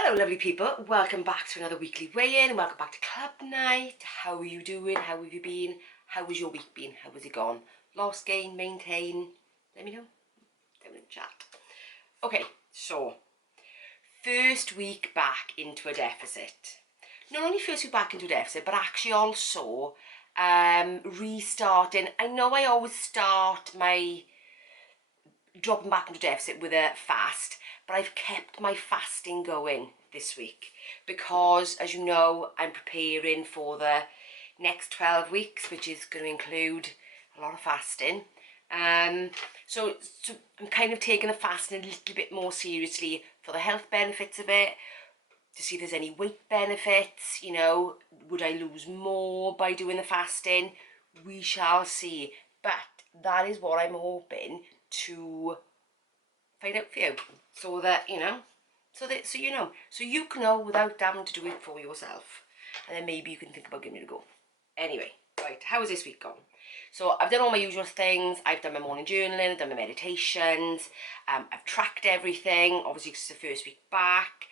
Hello lovely people, welcome back to another weekly weigh-in, welcome back to club night. How are you doing? How have you been? How was your week been? How was it gone? Lost, gain, maintain? Let me know down in the chat. Okay, so first week back into a deficit. Not only first week back into a deficit, but actually also restarting. I know I always start my dropping back into deficit with a fast, but I've kept my fasting going this week because, as you know, I'm preparing for the next 12 weeks, which is going to include a lot of fasting. So I'm kind of taking the fasting a little bit more seriously for the health benefits of it, to see if there's any weight benefits, you know, would I lose more by doing the fasting? We shall see. But that is what I'm hoping to find out for you, so that you know, so you can know without having to do it for yourself, and then maybe you can think about giving it a go. Anyway, right, how has this week gone? So I've done all my usual things. I've done my morning journaling, I've done my meditations, I've tracked everything, obviously it's the first week back.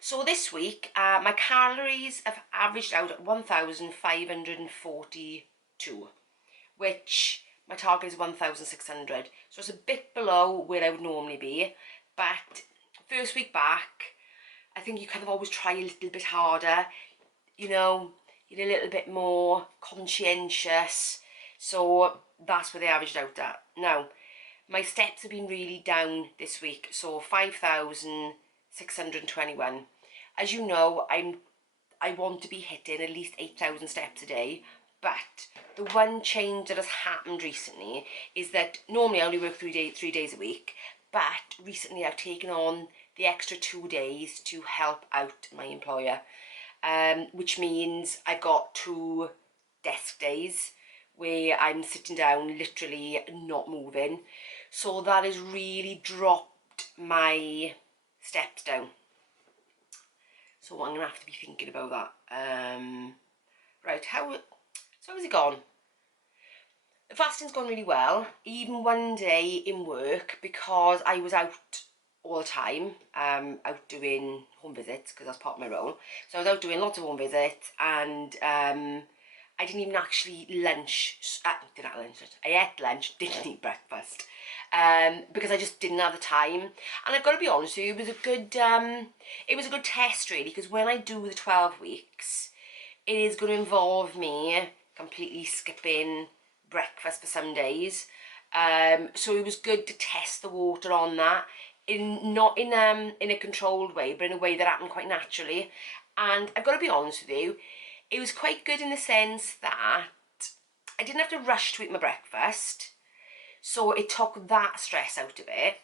So this week, my calories have averaged out at 1,542, which my target is 1,600. So it's a bit below where I would normally be. But first week back, I think you kind of always try a little bit harder. You know, you're a little bit more conscientious. So that's where they averaged out at. Now, my steps have been really down this week. So 5,621. As you know, I want to be hitting at least 8,000 steps a day. But the one change that has happened recently is that normally I only work 3 days a week, but recently I've taken on the extra 2 days to help out my employer, which means I've got 2 desk days where I'm sitting down, literally not moving. So that has really dropped my steps down. So I'm going to have to be thinking about that. Right, so how's it gone? The fasting's gone really well, even one day in work, because I was out all the time, out doing home visits, because that's part of my role. So I was out doing lots of home visits, and I didn't even actually lunch. I ate lunch, didn't eat breakfast, because I just didn't have the time. And I've got to be honest with you, it was a good test really, because when I do the 12 weeks, it is going to involve me completely skipping breakfast for some days. So it was good to test the water on that, not in a controlled way, but in a way that happened quite naturally. And I've got to be honest with you, it was quite good in the sense that I didn't have to rush to eat my breakfast, so it took that stress out of it.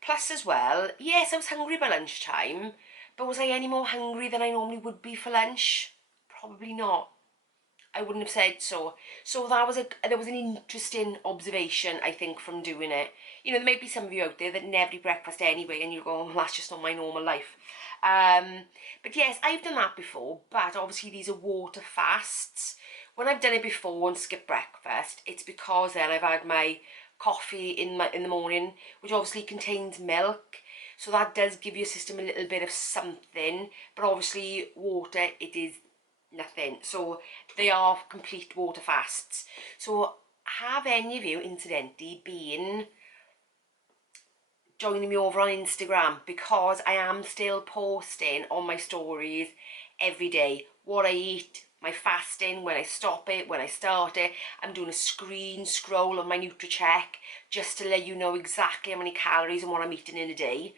Plus as well, yes, I was hungry by lunchtime, but was I any more hungry than I normally would be for lunch? Probably not. I wouldn't have said so. So there was an interesting observation, I think, from doing it. You know, there may be some of you out there that never eat breakfast anyway, and you're going, well, that's just not my normal life. But yes, I've done that before, but obviously these are water fasts. When I've done it before and skipped breakfast, it's because then I've had my coffee in the morning, which obviously contains milk. So that does give your system a little bit of something, but obviously water, it is nothing. So they are complete water fasts. So have any of you incidentally been joining me over on Instagram? Because I am still posting on my stories every day what I eat, my fasting, when I stop it, when I start it. I'm doing a screen scroll of my NutriCheck just to let you know exactly how many calories and what I'm eating in a day.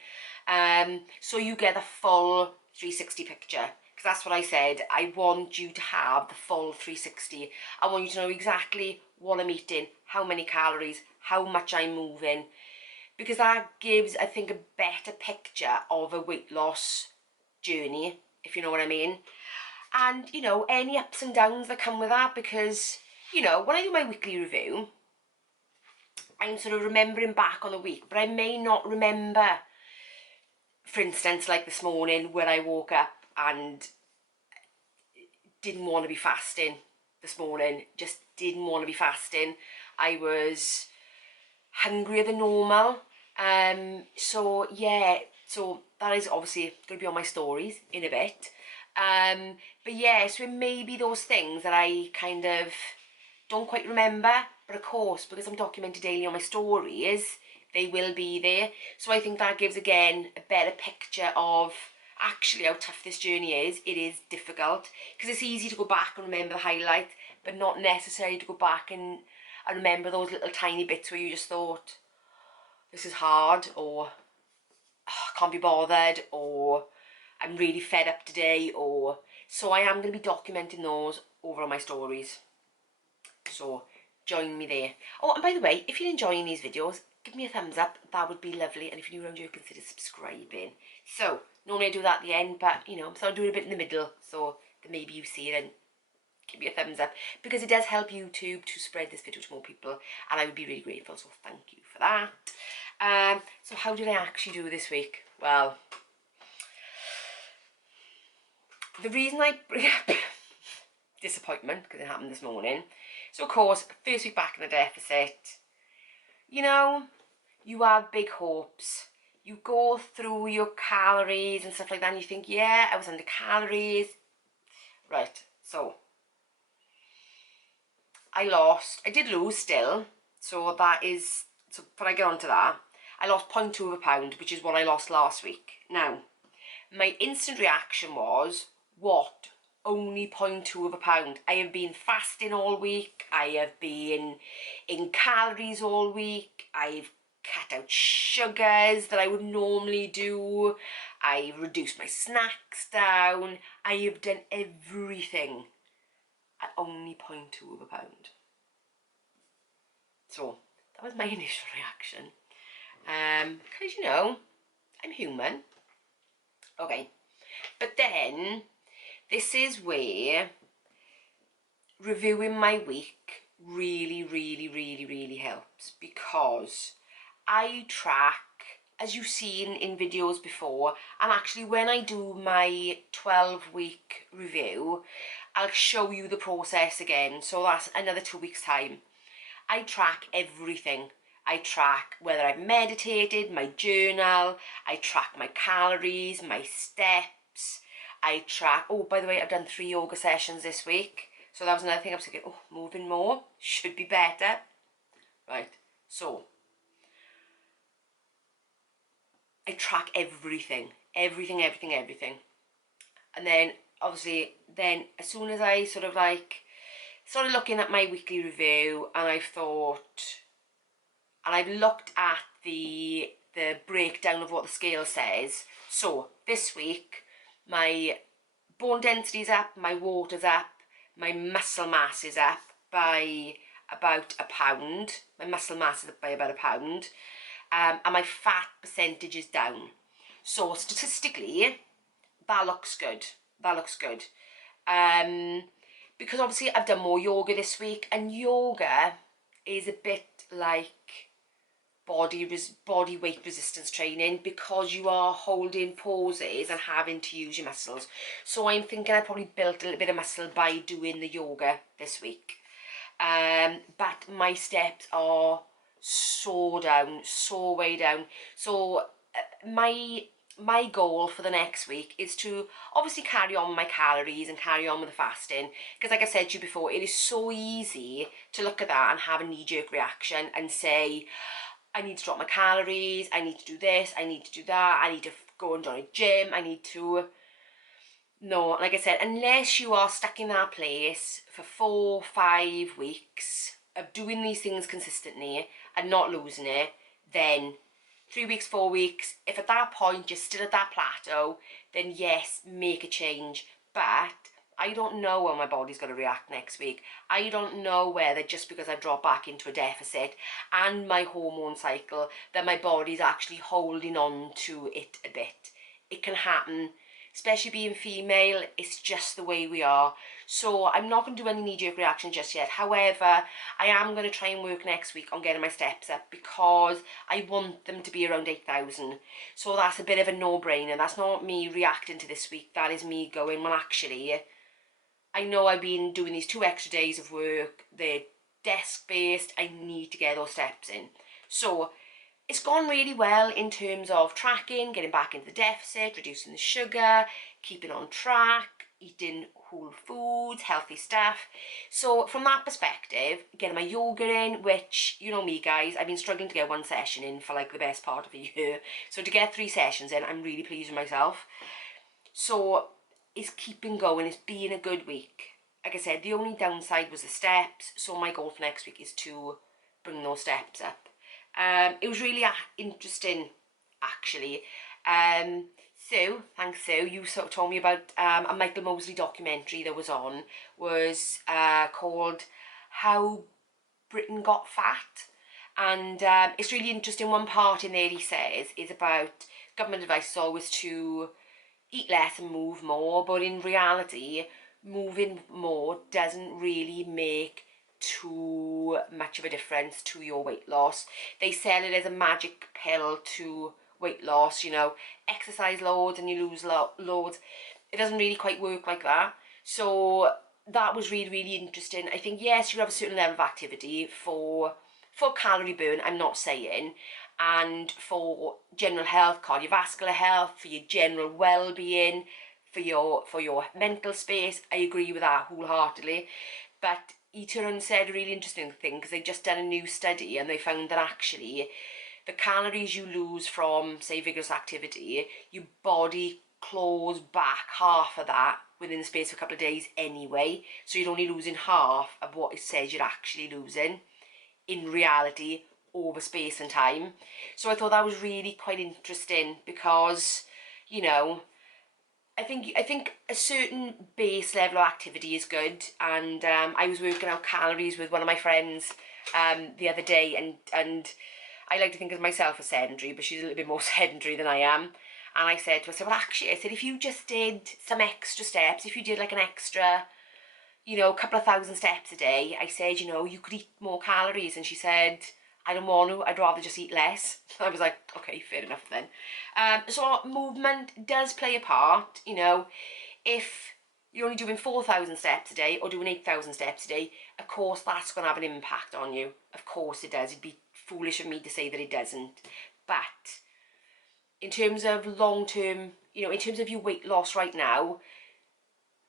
So you get a full 360 picture. Because that's what I said, I want you to have the full 360. I want you to know exactly what I'm eating, how many calories, how much I'm moving, because that gives, I think, a better picture of a weight loss journey, if you know what I mean. And, you know, any ups and downs that come with that, because, you know, when I do my weekly review, I'm sort of remembering back on the week, but I may not remember, for instance, like this morning when I woke up and didn't want to be fasting this morning, just didn't want to be fasting. I was hungrier than normal. So yeah, So that is obviously going to be on my stories in a bit. But yeah, so it may be those things that I kind of don't quite remember, but of course, because I'm documented daily on my stories, they will be there. So I think that gives, again, a better picture of actually how tough this journey is. It is difficult, because it's easy to go back and remember the highlights, but not necessarily to go back and remember those little tiny bits where you just thought, this is hard, or oh, I can't be bothered, or I'm really fed up today, or... So I am going to be documenting those over on my stories. So join me there. Oh, and by the way, if you're enjoying these videos, give me a thumbs up. That would be lovely. And if you're new around here, consider subscribing. So normally I do that at the end, but you know, I'm sort of doing a bit in the middle, so that maybe you see it and give me a thumbs up, because it does help YouTube to spread this video to more people, and I would be really grateful, so thank you for that. So how did I actually do this week? Well, the reason I bring up disappointment, because it happened this morning, so of course, first week back in the deficit, you know, you have big hopes. You go through your calories and stuff like that, and you think, yeah, I was under calories. Right, so I did lose still, so that is, so when I get onto that, I lost 0.2 of a pound, which is what I lost last week. Now, my instant reaction was, what? Only 0.2 of a pound. I have been fasting all week. I have been in calories all week. I've cut out sugars that I would normally do. I've reduced my snacks down. I have done everything at only 0.2 of a pound. So that was my initial reaction. Because, you know, I'm human. Okay. But then, this is where reviewing my week really, really, really, really helps, because I track, as you've seen in videos before, and actually when I do my 12-week review, I'll show you the process again, so that's another 2 weeks' time. I track everything. I track whether I've meditated, my journal, I track my calories, my steps, I track, oh, by the way, I've done 3 yoga sessions this week. So that was another thing I was thinking, oh, moving more, should be better. Right, so I track everything. And then, obviously, then as soon as I started looking at my weekly review, and I've thought, and I've looked at the breakdown of what the scale says. So this week, my bone density's up, my water's up, my muscle mass is up by about a pound. My muscle mass is up by about a pound. And my fat percentage is down. So statistically, that looks good. Because obviously I've done more yoga this week, and yoga is a bit like body weight resistance training, because you are holding poses and having to use your muscles. So I'm thinking I probably built a little bit of muscle by doing the yoga this week. But my steps are so down, so way down. So my goal for the next week is to obviously carry on my calories and carry on with the fasting, because like I said to you before, it is so easy to look at that and have a knee-jerk reaction and say, I need to drop my calories, I need to do this, I need to do that, I need to go and join a gym, I need to... No, like I said, unless you are stuck in that place for 4-5 weeks of doing these things consistently and not losing it, then 3 weeks, 4 weeks, if at that point you're still at that plateau, then yes, make a change. But I don't know how my body's going to react next week. I don't know whether just because I've dropped back into a deficit and my hormone cycle, that my body's actually holding on to it a bit. It can happen, especially being female. It's just the way we are. So I'm not going to do any knee-jerk reaction just yet. However, I am going to try and work next week on getting my steps up, because I want them to be around 8,000. So that's a bit of a no-brainer. That's not me reacting to this week. That is me going, well, actually, I know I've been doing these 2 extra days of work. They're desk-based. I need to get those steps in. So it's gone really well in terms of tracking, getting back into the deficit, reducing the sugar, keeping on track, eating whole foods, healthy stuff. So from that perspective, getting my yoga in, which, you know me guys, I've been struggling to get one session in for like the best part of a year. So to get 3 sessions in, I'm really pleased with myself. So it's keeping going, it's been a good week. Like I said, the only downside was the steps, so my goal for next week is to bring those steps up. It was really interesting, actually. So, thanks Sue, you sort of told me about a Michael Mosley documentary that was on, was called How Britain Got Fat. And it's really interesting. One part in there he says is about government advice is always to eat less and move more, but in reality, moving more doesn't really make too much of a difference to your weight loss. They sell it as a magic pill to weight loss, you know, exercise loads and you lose loads. It doesn't really quite work like that. So that was really, really interesting. I think, yes, you have a certain level of activity for calorie burn, I'm not saying, and for general health, cardiovascular health, for your general well-being, for your mental space. I agree with that wholeheartedly. But Eaterin said a really interesting thing, because they've just done a new study and they found that actually the calories you lose from, say, vigorous activity, your body claws back half of that within the space of a couple of days anyway. So you're only losing half of what it says you're actually losing in reality over space and time. So I thought that was really quite interesting, because, you know, I think a certain base level of activity is good. And I was working out calories with one of my friends the other day, and I like to think of myself as sedentary, but she's a little bit more sedentary than I am. And I said to her, I said, well, actually, I said, if you just did some extra steps, if you did like an extra, you know, a couple of thousand steps a day, I said, you know, you could eat more calories. And she said, I don't want to, I'd rather just eat less. I was like, okay, fair enough then. So movement does play a part, you know. If you're only doing 4,000 steps a day or doing 8,000 steps a day, of course that's going to have an impact on you. Of course it does. It'd be foolish of me to say that it doesn't. But in terms of long-term, you know, in terms of your weight loss right now,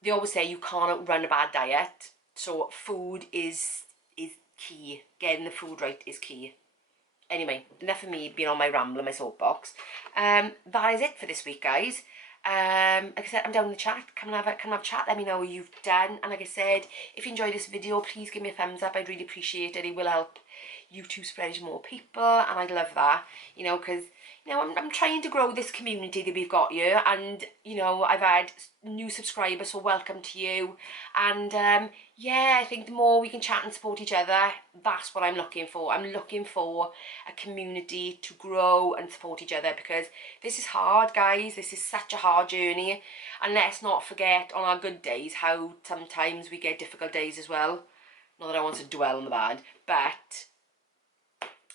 they always say you can't outrun a bad diet. So food is key. Getting the food right is key. Anyway, enough of me being on my ramble in my soapbox. That is it for this week, guys. Like I said, I'm down in the chat. Come and have a chat. Let me know what you've done. And like I said, if you enjoyed this video, please give me a thumbs up. I'd really appreciate it. It will help YouTube spread to more people, and I'd love that. You know, because you know, I'm trying to grow this community that we've got here, and you know, I've had new subscribers, so welcome to you. And yeah, I think the more we can chat and support each other, that's what I'm looking for. I'm looking for a community to grow and support each other, because this is hard, guys. This is such a hard journey, and let's not forget on our good days how sometimes we get difficult days as well. Not that I want to dwell on the bad, but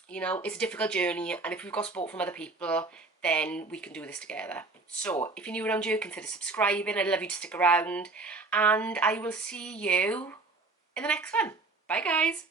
you know, it's a difficult journey, and if we've got support from other people, then we can do this together. So if you're new around here, consider subscribing. I'd love you to stick around, and I will see you in the next one. Bye guys.